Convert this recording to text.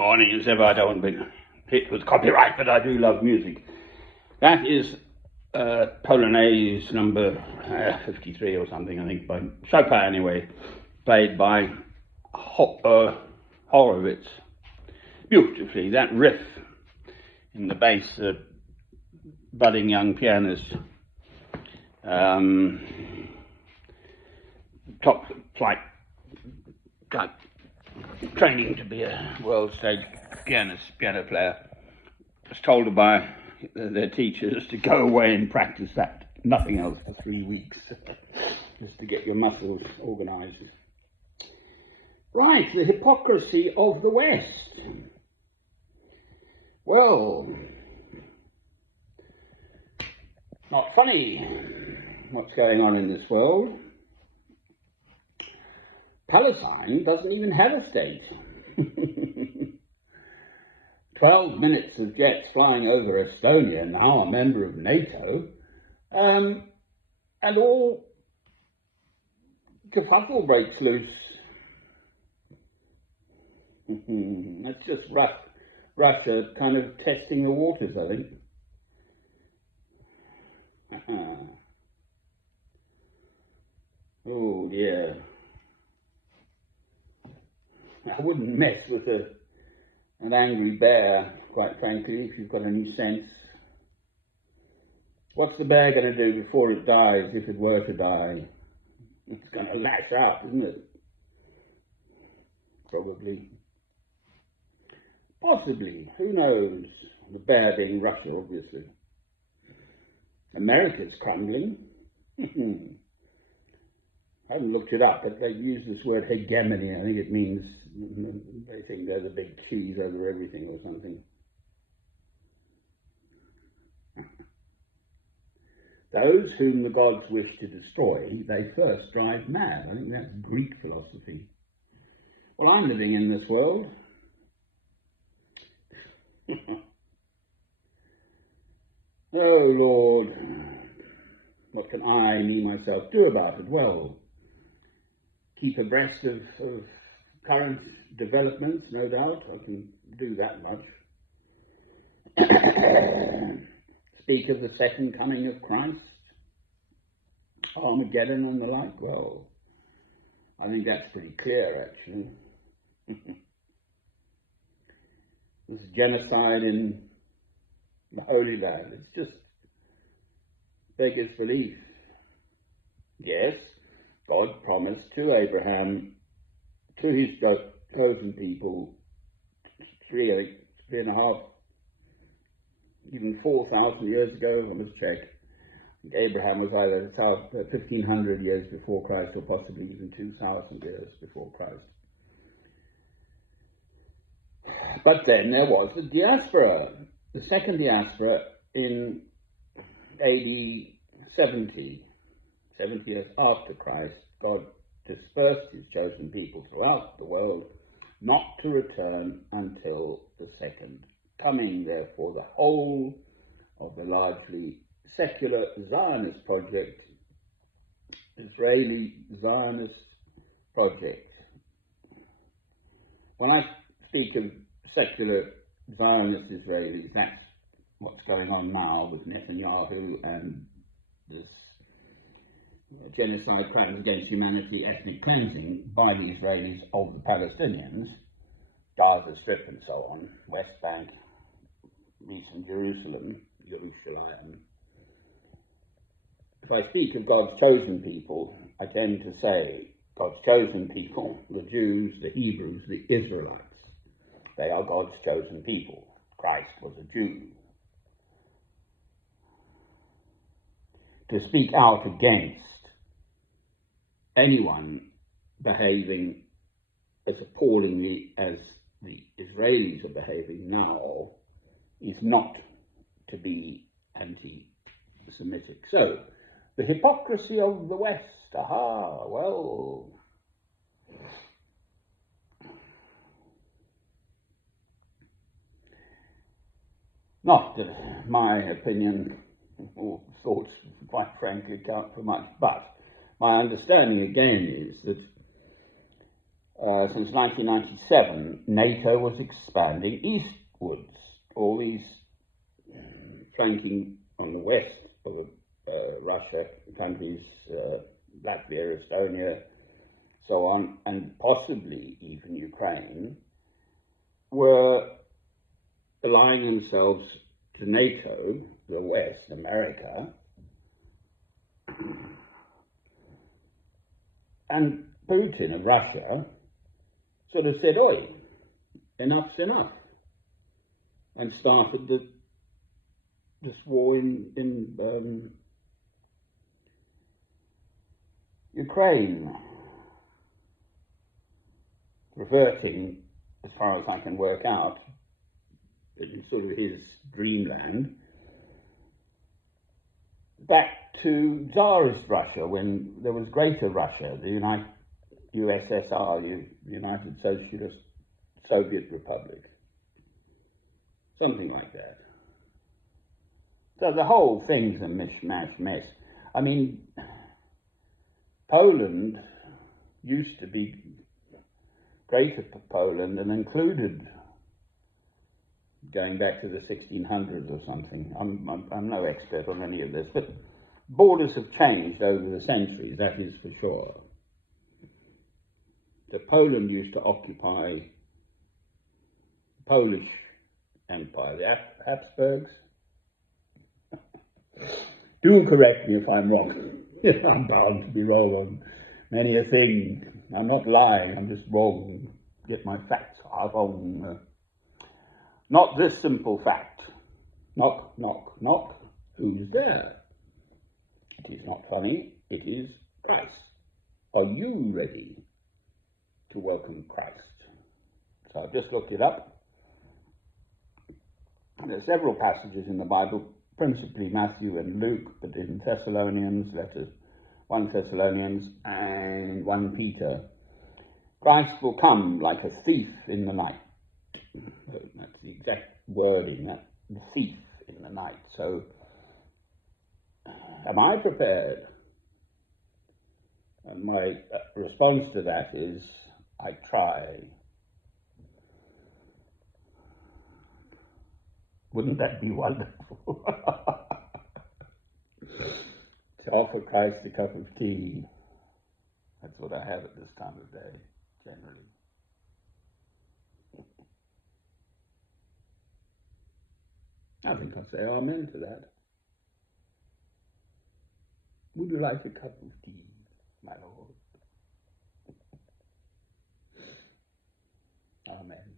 Morning as ever. I don't want to be hit with copyright, but I do love music. That is Polonaise number 53 or something, I think, by Chopin anyway, played by Horowitz. Beautifully, that riff in the bass, budding young pianist, top flight, training to be a world stage piano player, was told by their teachers to go away and practice that, nothing else, for 3 weeks, just to get your muscles organised. Right, the hypocrisy of the West. Well, not funny what's going on in this world. Palestine doesn't even have a state. 12 minutes of jets flying over Estonia, now a member of NATO, and all kerfuffle breaks loose. That's just Russia kind of testing the waters, I think. Oh dear. I wouldn't mess with an angry bear, quite frankly, if you've got any sense. What's the bear going to do before it dies, if it were to die? It's going to lash out, isn't it? Probably. Possibly. Who knows? The bear being Russia, obviously. America's crumbling. I haven't looked it up, but they've used this word hegemony. I think it means they think they're the big cheese over everything or something. Those whom the gods wish to destroy, they first drive mad. I think that's Greek philosophy. Well, I'm living in this world. Oh, Lord, what can I, me, myself, do about it? Well, keep abreast of current developments, no doubt. I can do that much. Speak of the second coming of Christ, Armageddon and the like. Well, I think that's pretty clear, actually. This genocide in the Holy Land, it's just beggars belief. Yes, God promised to Abraham, to his chosen people, 3.5, even 4,000 years ago. I must check. Abraham was either 1,500 years before Christ, or possibly even 2,000 years before Christ. But then there was the diaspora, the second diaspora in AD 70 years after Christ. God dispersed his chosen people throughout the world, not to return until the second coming. Therefore, the whole of the largely secular Zionist project, Israeli Zionist project. When I speak of secular Zionist Israelis, that's what's going on now with Netanyahu and this genocide, crimes against humanity, ethnic cleansing by the Israelis of the Palestinians, Gaza Strip and so on, West Bank, recent Jerusalem. If I speak of God's chosen people, I tend to say God's chosen people, the Jews, the Hebrews, the Israelites. They are God's chosen people. Christ was a Jew. To speak out against anyone behaving as appallingly as the Israelis are behaving now is not to be anti-Semitic. So, the hypocrisy of the West. Aha, well, not that my opinion or thoughts, quite frankly, count for much, but my understanding again is that since 1997, NATO was expanding eastwards. All these flanking on the west of Russia countries, Latvia, Estonia, so on, and possibly even Ukraine, were allying themselves to NATO, the West, America, and Putin of Russia sort of said, oi, enough's enough, and started this war in Ukraine, reverting, as far as I can work out, in sort of his dreamland, back to Tsarist Russia, when there was Greater Russia, the USSR, United Socialist Soviet Republic, something like that. So the whole thing's a mishmash mess. I mean, Poland used to be Greater Poland and included, going back to the 1600s or something. I'm no expert on any of this, but borders have changed over the centuries, that is for sure. So Poland used to occupy the Polish Empire, the Habsburgs. Do correct me if I'm wrong. I'm bound to be wrong on many a thing. I'm not lying, I'm just wrong. Get my facts are wrong. Not this simple fact. Knock, knock, knock. Who's there? It is not funny, it is Christ. Are you ready to welcome Christ? So I've just looked it up. There are several passages in the Bible, principally Matthew and Luke, but in Thessalonians, letters 1 Thessalonians and 1 Peter, Christ will come like a thief in the night. That's the exact wording, that thief in the night. So, am I prepared? And my response to that is, I try. Wouldn't that be wonderful? To offer Christ a cup of tea. That's what I have at this time of day, generally. I think I'll say amen to that. Would you like a cup of tea, my lord? Amen.